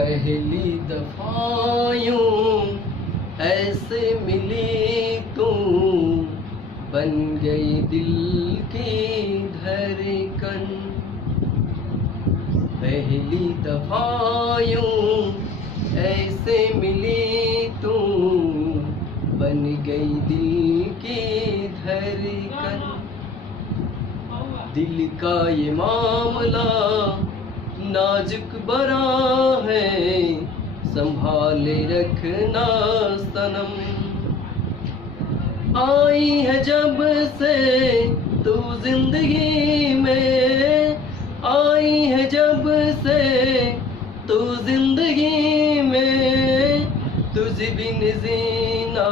पहली दफा यूं ऐसे मिली तू, बन गई दिल की धड़कन। पहली दफा यूं ऐसे मिली तू, बन गई दिल की धड़कन। दिल का ये मामला नाजुक बड़ा है, संभाले रखना सनम। आई है जब से तू जिंदगी में, आई है जब से तू जिंदगी में, तुझ बिन जीना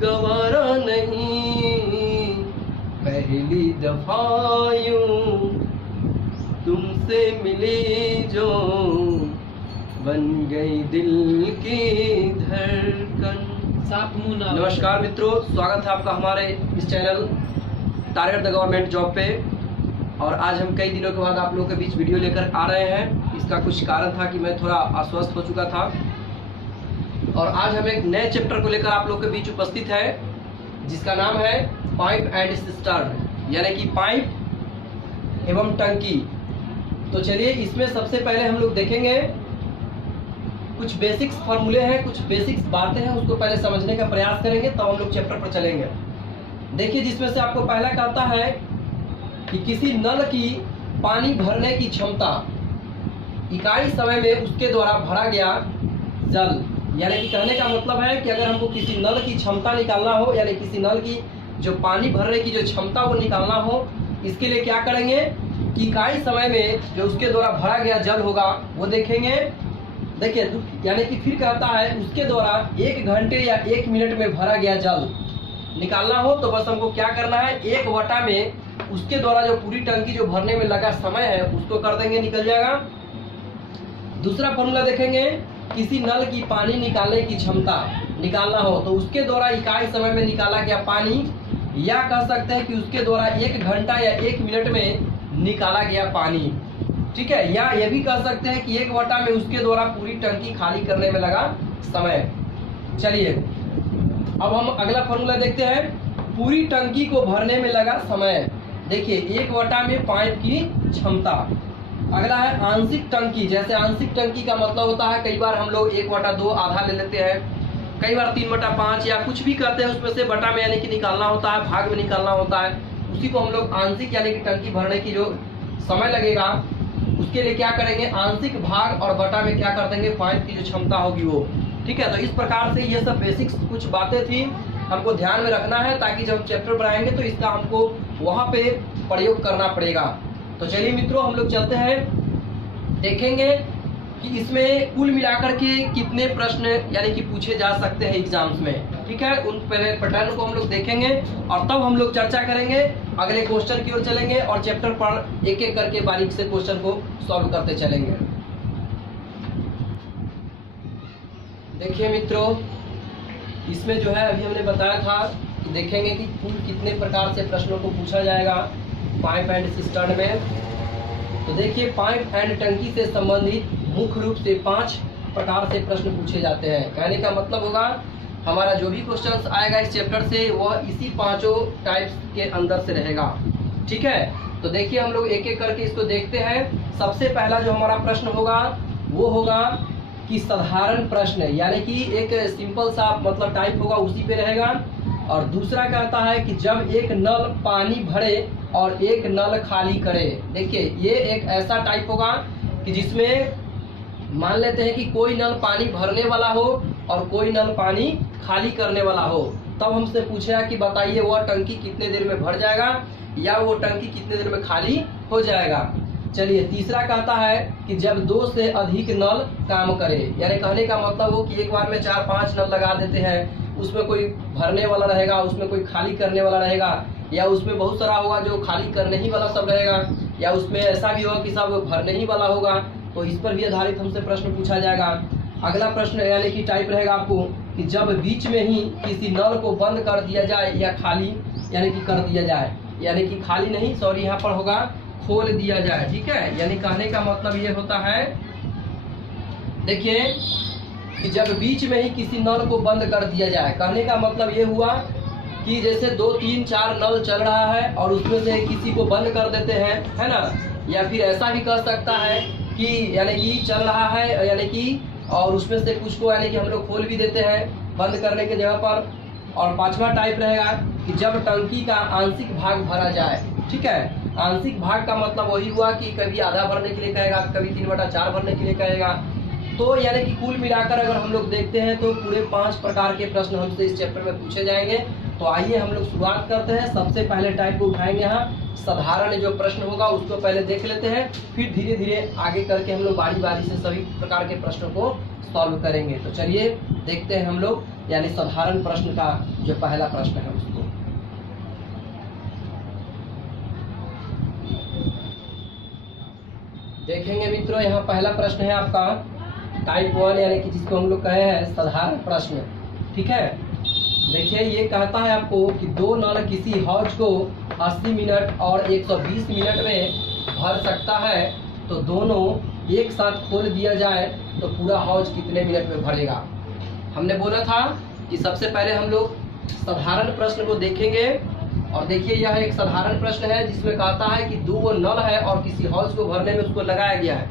गवारा नहीं। पहली दफा यूं तुमसे मिली जो, बन गई दिल की धड़कन। नमस्कार मित्रों, स्वागत है आपका हमारे इस channel target the government job पे। और आज हम कई दिनों के बाद आप लोगों के बीच वीडियो लेकर आ रहे हैं। इसका कुछ कारण था कि मैं थोड़ा अस्वस्थ हो चुका था, और आज हम एक नए चैप्टर को लेकर आप लोगों के बीच उपस्थित है, जिसका नाम है पाइप एंड सिस्टर्न, यानी कि पाइप एवं टंकी। तो चलिए, इसमें सबसे पहले हम लोग देखेंगे कुछ बेसिक्स फॉर्मूले हैं, कुछ बेसिक्स बातें हैं, उसको पहले समझने का प्रयास करेंगे, तब हम लोग चैप्टर पर चलेंगे। देखिए, जिसमें से आपको पहला कहता है कि किसी नल की पानी भरने की क्षमता इकाई समय में उसके द्वारा भरा गया जल। यानी कि कहने का मतलब है कि अगर हमको किसी नल की क्षमता निकालना हो, यानी किसी नल की जो पानी भरने की जो क्षमता वो निकालना हो, इसके लिए क्या करेंगे कि इकाई समय में जो उसके द्वारा भरा गया जल होगा वो देखेंगे। देखिए, यानी कि फिर कहता है उसके द्वारा 1 घंटे या 1 मिनट में भरा गया जल निकालना हो, तो बस हमको क्या करना है, 1 वटा में उसके द्वारा जो पूरी टंकी जो भरने में लगा समय है उसको कर देंगे, निकल जाएगा। दूसरा फॉर्मूला देखेंगे, किसी नल की पानी निकालने की क्षमता निकालना हो, तो उसके द्वारा इकाई समय में निकाला गया पानी, या कह सकते हैं कि उसके द्वारा 1 घंटा या 1 मिनट में निकाला गया पानी। ठीक है, या ये भी कह सकते हैं कि 1 वटा में उसके द्वारा पूरी टंकी खाली करने में लगा समय। चलिए, अब हम अगला फॉर्मूला देखते हैं, पूरी टंकी को भरने में लगा समय। देखिए, 1 वटा में पाइप की क्षमता। अगला है आंशिक टंकी। जैसे आंशिक टंकी का मतलब होता है, कई बार हम लोग 1 वटा 2 आधा ले लेते हैं, कई बार 3 वटा 5 या कुछ भी करते हैं, उसमें से बटा में यानी कि निकालना होता है, भाग में निकालना होता है, उसी को हम लोग आंशिक यानी कि टंकी भरने की जो समय लगेगा उसके लिए क्या करेंगे, आंशिक भाग और बटा में क्या कर देंगे, पाइप की जो क्षमता होगी वो। ठीक है, तो इस प्रकार से ये सब बेसिक्स कुछ बातें थी, हमको ध्यान में रखना है, ताकि जब चैप्टर बनाएंगे तो इसका हमको वहां पे प्रयोग करना पड़ेगा। तो चलिए मित्रों, हम लोग चलते हैं, देखेंगे कि इसमें कुल मिलाकर के कितने प्रश्न यानी कि पूछे जा सकते हैं एग्जाम्स में। ठीक है, उन पहले पैटर्न को हम लोग देखेंगे और तब हम लोग चर्चा करेंगे, अगले क्वेश्चन की ओर चलेंगे और चैप्टर पर एक एक करके बारीक से क्वेश्चन को सॉल्व करते चलेंगे। देखिए मित्रों, इसमें जो है अभी हमने बताया था कि देखेंगे कि कुल कितने प्रकार से प्रश्नों को पूछा जाएगा पाइप एंड सिस्टर्न में। तो देखिए, पाइप एंड टंकी से संबंधित मुख्य रूप से 5 प्रकार से प्रश्न पूछे जाते हैं। कहने का मतलब होगा, हमारा जो भी क्वेश्चंस आएगा इस चैप्टर से वह इसी 5 टाइप्स के अंदर से रहेगा। ठीक है, तो देखिए हम लोग एक एक करके इसको देखते हैं। सबसे पहला जो हमारा प्रश्न होगा वो होगा कि साधारण प्रश्न, यानी कि एक सिंपल सा मतलब टाइप होगा, उसी पे रहेगा। और दूसरा कहता है कि जब एक नल पानी भरे और एक नल खाली करे। देखिए, ये एक ऐसा टाइप होगा कि जिसमें मान लेते हैं कि कोई नल पानी भरने वाला हो और कोई नल पानी खाली करने वाला हो, तब हमसे पूछेगा कि बताइए वह टंकी कितने देर में भर जाएगा या वो टंकी कितने देर में खाली हो जाएगा। चलिए, तीसरा कहता है कि जब 2 से अधिक नल काम करे, यानी कहने का मतलब हो कि एक बार में 4-5 नल लगा देते हैं, उसमें कोई भरने वाला रहेगा, उसमें कोई खाली करने वाला रहेगा, या उसमें बहुत सारा होगा जो खाली करने ही वाला सब रहेगा, या उसमें ऐसा भी होगा कि सब भरने ही वाला होगा। तो इस पर भी आधारित हमसे प्रश्न पूछा जाएगा। अगला प्रश्न यानी कि टाइप रहेगा आपको कि जब बीच में ही किसी नल को बंद कर दिया जाए या खाली यानी कि कर दिया जाए, यानी कि खाली नहीं, सॉरी, यहाँ पर होगा खोल दिया जाए। ठीक है, यानी कहने का मतलब ये होता है देखिए कि जब बीच में ही किसी नल को बंद कर दिया जाए, कहने का मतलब ये हुआ कि जैसे 2 3 4 नल चल रहा है और उसमें से किसी को बंद कर देते हैं, है ना। या फिर ऐसा भी कह सकता है कि यानी कि चल रहा है यानी कि और उसमें से कुछ को यानी कि हम लोग खोल भी देते हैं बंद करने की जगह पर। और पांचवा टाइप रहेगा कि जब टंकी का आंशिक भाग भरा जाए, ठीक है। आंशिक भाग का मतलब वही हुआ कि कभी आधा भरने के लिए कहेगा, कभी 3/4 भरने के लिए कहेगा। तो यानी कि कुल मिलाकर अगर हम लोग देखते हैं तो पूरे 5 प्रकार के प्रश्न हमसे इस चैप्टर में पूछे जाएंगे। तो आइए हम लोग शुरुआत करते हैं। सबसे पहले टाइप को उठाएंगे यहाँ साधारण जो प्रश्न होगा उसको पहले देख लेते हैं, फिर धीरे धीरे आगे करके हम लोग बारी बारी से सभी प्रकार के प्रश्नों को सॉल्व करेंगे। तो चलिए देखते हैं हम लोग यानी साधारण प्रश्न का जो पहला प्रश्न है उसको। देखेंगे मित्रों, यहाँ पहला प्रश्न है आपका टाइप 1 यानी कि जिसको हम लोग कहे हैं साधारण प्रश्न, ठीक है। देखिए ये कहता है आपको कि 2 नल किसी हौज को 80 मिनट और 120 मिनट में भर सकता है, तो दोनों एक साथ खोल दिया जाए तो पूरा हौज कितने मिनट में भरेगा। हमने बोला था कि सबसे पहले हम लोग साधारण प्रश्न को देखेंगे। और देखिए यह एक साधारण प्रश्न है जिसमें कहता है कि 2 नल है और किसी हौज को भरने में उसको लगाया गया है।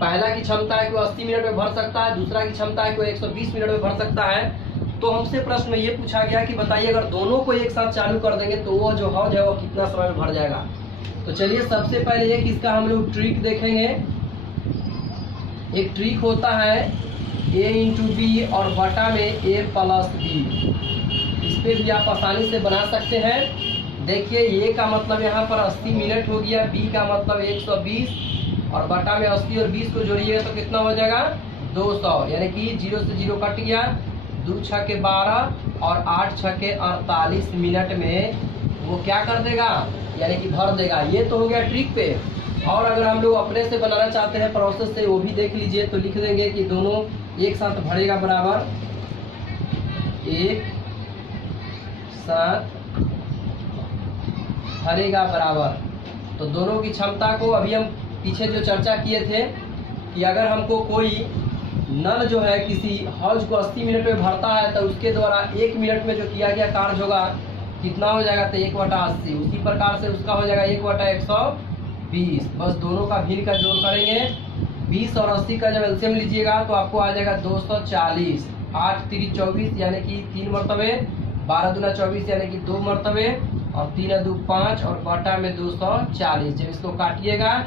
पहला की क्षमता है कि वो 80 मिनट में भर सकता है, दूसरा की क्षमता है कि वो 120 मिनट में भर सकता है। तो हमसे प्रश्न में ये पूछा गया कि बताइए अगर दोनों को एक साथ चालू कर देंगे तो वो जो हौज है वो कितना समय में भर जाएगा। तो चलिए सबसे पहले एक इसका हम लोग ट्रिक देखेंगे। एक ट्रिक होता है A×B और बटा में A+B। इस पे भी आप आसानी से बना सकते हैं। देखिए A का मतलब यहाँ पर 80 मिनट हो गया, B का मतलब 120 और बटा में 80 और 20 को जोड़िएगा तो कितना हो जाएगा 200, यानी कि 0 से 0 कट गया, 2 × 6 = 12 और 8 × 6 = 48 मिनट में वो क्या कर देगा यानी कि भर देगा। ये तो हो गया ट्रिक पे। और अगर हम लोग अपने से बनाना चाहते हैं प्रोसेस से, वो भी देख लीजिए। तो लिख देंगे कि दोनों एक साथ भरेगा बराबर, एक साथ भरेगा बराबर। तो दोनों की क्षमता को अभी हम पीछे जो चर्चा किए थे कि अगर हमको कोई नल जो है किसी हौज को 80 मिनट में भरता है तो उसके द्वारा 1 मिनट में जो किया गया कार्य होगा कितना हो जाएगा, तो 1/80। उसी प्रकार से उसका हो जाएगा 1/120। बस दोनों का भिन्न का जोड़ करेंगे। 20 और 80 का जब एलसीएम लीजिएगा तो आपको आ जाएगा 240। 8 × 3 = 24 यानी कि 3 मरतबे, 12 × 2 = 24 यानी कि 2 मरतबे और 3 × 2 = 5 और बटा में 240। जब इसको काटिएगा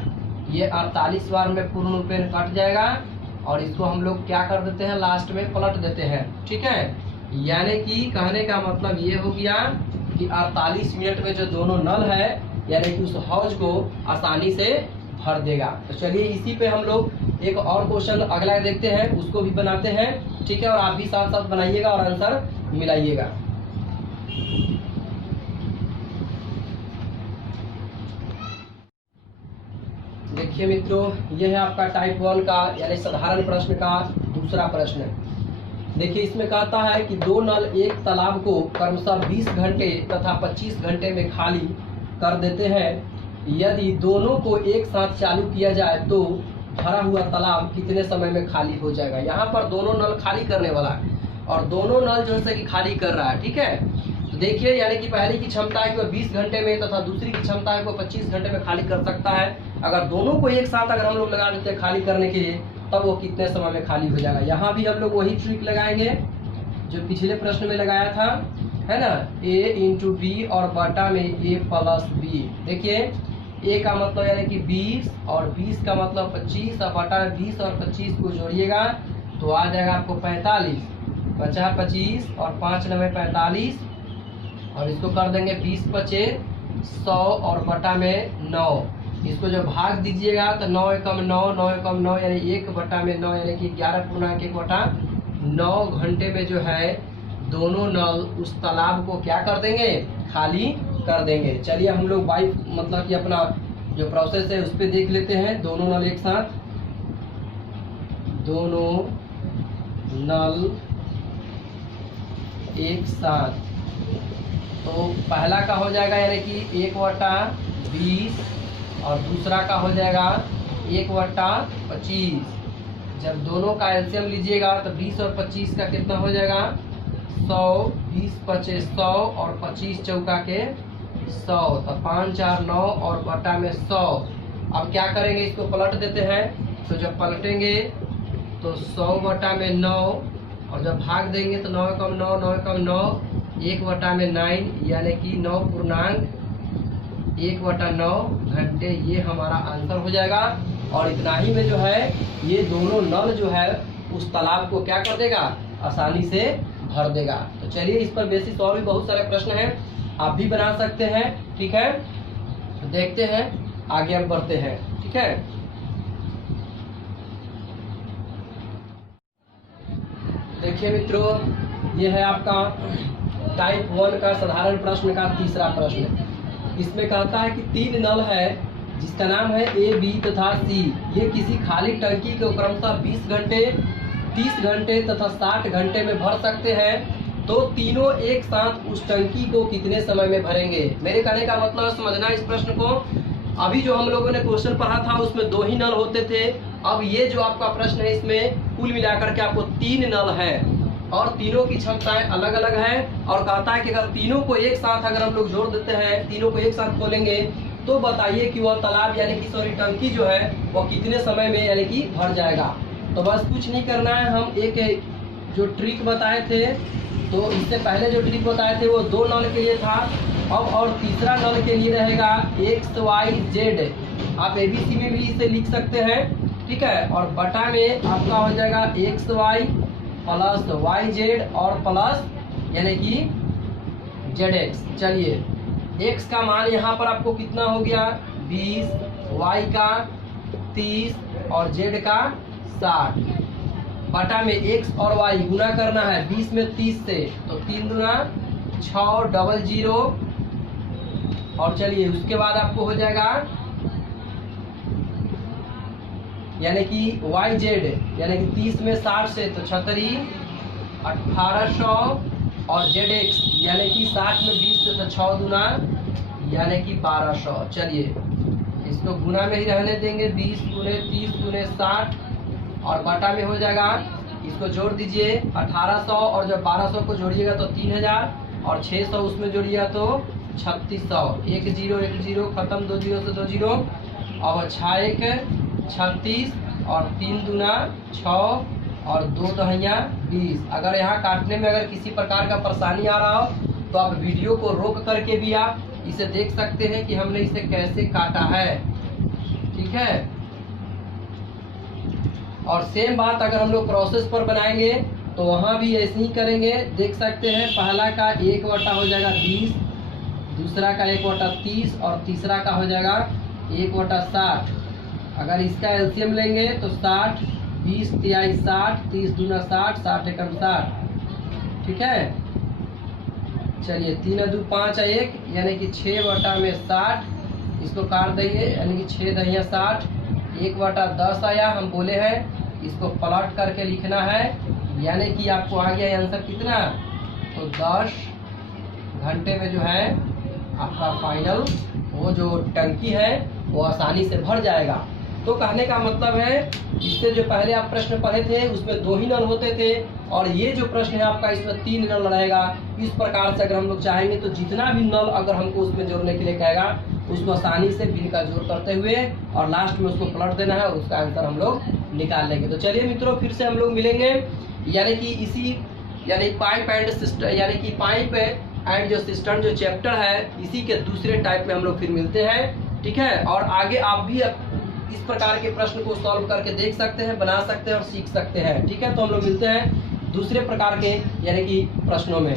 ये 48 बार में पूर्ण रूप में कट जाएगा और इसको हम लोग क्या कर देते हैं लास्ट में पलट देते हैं, ठीक है। यानी कि कहने का मतलब ये हो गया कि 48 मिनट में जो दोनों नल है यानी कि उस हौज को आसानी से भर देगा। तो चलिए इसी पे हम लोग एक और क्वेश्चन अगला देखते हैं, उसको भी बनाते हैं, ठीक है। और आप भी साथ साथ बनाइएगा और आंसर मिलाइएगा। देखिए मित्रों, यह है आपका टाइप 1 का यानी साधारण प्रश्न का दूसरा प्रश्न। देखिए इसमें कहता है कि 2 नल एक तालाब को क्रमशः 20 घंटे तथा 25 घंटे में खाली कर देते हैं। यदि दोनों को एक साथ चालू किया जाए तो भरा हुआ तालाब कितने समय में खाली हो जाएगा। यहाँ पर दोनों नल खाली करने वाला है और दोनों नल जो है कि खाली कर रहा है, ठीक है। तो देखिए यानी कि पहले की क्षमता है कि वो 20 घंटे में तथा दूसरी की क्षमता है कि वो 25 घंटे में खाली कर सकता है। अगर दोनों को एक साथ अगर हम लोग लगा देते हैं खाली करने के लिए तब वो कितने समय में खाली हो जाएगा। यहाँ भी हम लोग वही ट्रिक लगाएंगे जो पिछले प्रश्न में लगाया था, है ना। A×B और बटा में A+B। देखिए A का मतलब यानी कि 20 और 20 का मतलब 25 और बटा में 20 और 25 को जोड़िएगा तो आ जाएगा आपको 45। 50 25 और 5 9 45 और इसको कर देंगे 20 5 100 और बटा में 9। इसको जब भाग दीजिएगा तो 9 एकम 9 9 एकम 9 यानी 1/9 यानी कि 11.1/9 घंटे में जो है दोनों नल उस तालाब को क्या कर देंगे खाली कर देंगे। चलिए हम लोग बाई मतलब कि अपना जो प्रोसेस है उस पर देख लेते हैं। दोनों नल एक साथ, दोनों नल एक साथ, तो पहला का हो जाएगा यानी कि 1/20 और दूसरा का हो जाएगा 1/25। जब दोनों का एलसीएम लीजिएगा तो 20 और 25 का कितना हो जाएगा 100, 20 पचे 100 और 25 चौका के 100, तो 5 4 9 और बटा में 100। अब क्या करेंगे, इसको पलट देते हैं। तो जब पलटेंगे तो 100 बटा में 9, और जब भाग देंगे तो 9 कम 9, 9 कम 9, 1 बटा में 9, यानी कि 9 पूर्णांक 1 बटा 9 घंटे, ये हमारा आंसर हो जाएगा। और इतना ही में जो है ये दोनों नल जो है उस तालाब को क्या कर देगा, आसानी से भर देगा। तो चलिए इस पर बेसिस और भी बहुत सारे प्रश्न हैं, आप भी बना सकते हैं। ठीक है, तो देखते हैं, आगे हम बढ़ते हैं। ठीक है, देखिए मित्रों, ये है आपका टाइप 1 का साधारण प्रश्न का तीसरा प्रश्न। इसमें कहता है कि 3 नल है जिसका नाम है ए, बी तथा सी। ये किसी खाली टंकी को क्रमशः 20 घंटे, 30 घंटे तथा 60 घंटे में भर सकते हैं। तो तीनों एक साथ उस टंकी को कितने समय में भरेंगे। मेरे कहने का मतलब समझना इस प्रश्न को। अभी जो हम लोगों ने क्वेश्चन पढ़ा था उसमें 2 ही नल होते थे। अब ये जो आपका प्रश्न है इसमें कुल मिलाकर के आपको 3 नल है और तीनों की क्षमताएं अलग अलग हैं। और कहता है कि अगर तीनों को एक साथ अगर हम लोग जोड़ देते हैं, तीनों को एक साथ खोलेंगे तो बताइए कि वह तालाब यानी कि सॉरी टंकी जो है वो कितने समय में यानी कि भर जाएगा। तो बस कुछ नहीं करना है, हम एक जो ट्रिक बताए थे, तो इससे पहले जो ट्रिक बताए थे वो 2 नल के लिए था। अब और तीसरा नल के लिए रहेगा एक्स वाई जेड। आप ABC में भी इसे लिख सकते हैं। ठीक है, और बटा में आपका हो जाएगा X Y plus Y Z और प्लस यानी कि जेड एक्स। चलिए, एक्स का मान यहाँ पर आपको कितना हो गया 20, वाई का 30 और जेड का 60। बटा में एक्स और वाई गुना करना है 20 में 30 से, तो 3 दूना 6 डबल 0। और चलिए उसके बाद आपको हो जाएगा यानी कि वाई जेड यानी कि 30 में 60 से तो 36 1800 और जेड एक्स यानी कि 60 में 20 से तो 6 दूना यानी कि 1200। चलिए इसको गुना में ही रहने देंगे, 20 गुने 30 गुने 60 और बटा में हो जाएगा, इसको जोड़ दीजिए 1800 और जब 1200 को जोड़िएगा तो 3000 और 600 उसमें जोड़िएगा तो 3600। 1 0 1 0 खत्म, 2 0 से 2 0 और 6 1 36 और 3 दूना 6 और 2 दहिया 20। अगर यहाँ काटने में अगर किसी प्रकार का परेशानी आ रहा हो तो आप वीडियो को रोक करके भी आप इसे देख सकते हैं कि हमने इसे कैसे काटा है। ठीक है, और सेम बात अगर हम लोग प्रोसेस पर बनाएंगे तो वहाँ भी ऐसे ही करेंगे। देख सकते हैं पहला का 1 बटा हो जाएगा 20, दूसरा का 1 बटा 30 और तीसरा का हो जाएगा 1 बटा 60। अगर इसका एलसीएम लेंगे तो 60, 20 तिहाई 60, 30 दूना 60, 60 एकम 60। ठीक है, चलिए 3 2 5 1 यानी कि 6 बटा में 60, इसको काट देंगे यानी कि 6 दहिया 60, 1 बटा 10 आया, हम बोले हैं इसको पलट करके लिखना है यानी कि आपको आ गया आंसर कितना, तो 10 घंटे में जो है आपका फाइनल वो जो टंकी है वो आसानी से भर जाएगा। तो कहने का मतलब है इससे जो पहले आप प्रश्न पढ़े थे उसमें 2 ही नल होते थे और ये जो प्रश्न है आपका इसमें 3 नल रहेगा। इस प्रकार से अगर हम लोग चाहेंगे तो जितना भी नल अगर हमको उसमें जोड़ने के लिए कहेगा उसको आसानी से बिन का जोड़ करते हुए और लास्ट में उसको पलट देना है और उसका आंसर हम लोग निकाल लेंगे। तो चलिए मित्रों, फिर से हम लोग मिलेंगे यानी कि इसी यानी पाइप एंड सिस्टम यानी कि पाइप एंड जो सिस्टम जो चैप्टर है इसी के दूसरे टाइप में हम लोग फिर मिलते हैं। ठीक है, और आगे आप भी इस प्रकार के प्रश्न को सॉल्व करके देख सकते हैं, बना सकते हैं और सीख सकते हैं। ठीक है, तो हम लोग मिलते हैं दूसरे प्रकार के यानी कि प्रश्नों में।